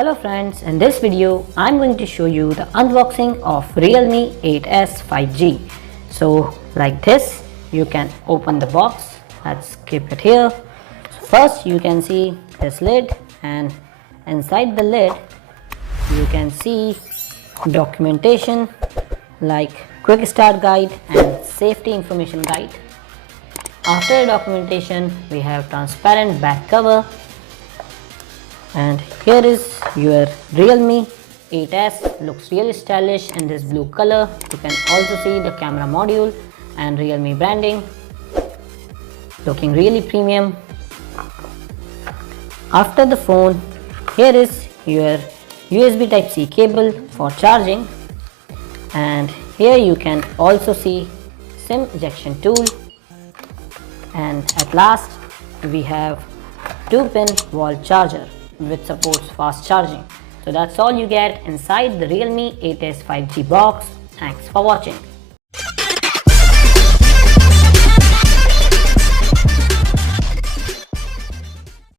Hello friends, in this video I'm going to show you the unboxing of Realme 8S 5G. So like this, you can open the box. Let's keep it here. So first you can see this lid, and inside the lid you can see documentation like quick start guide and safety information guide. After the documentation we have transparent back cover, and here is your Realme 8S. Looks really stylish in this blue color. You can also see the camera module and Realme branding, looking really premium. After the phone, here is your USB Type-C cable for charging, and here you can also see SIM ejection tool, and at last we have 2-pin wall charger which supports fast charging. So that's all you get inside the Realme 8S 5G box. Thanks for watching.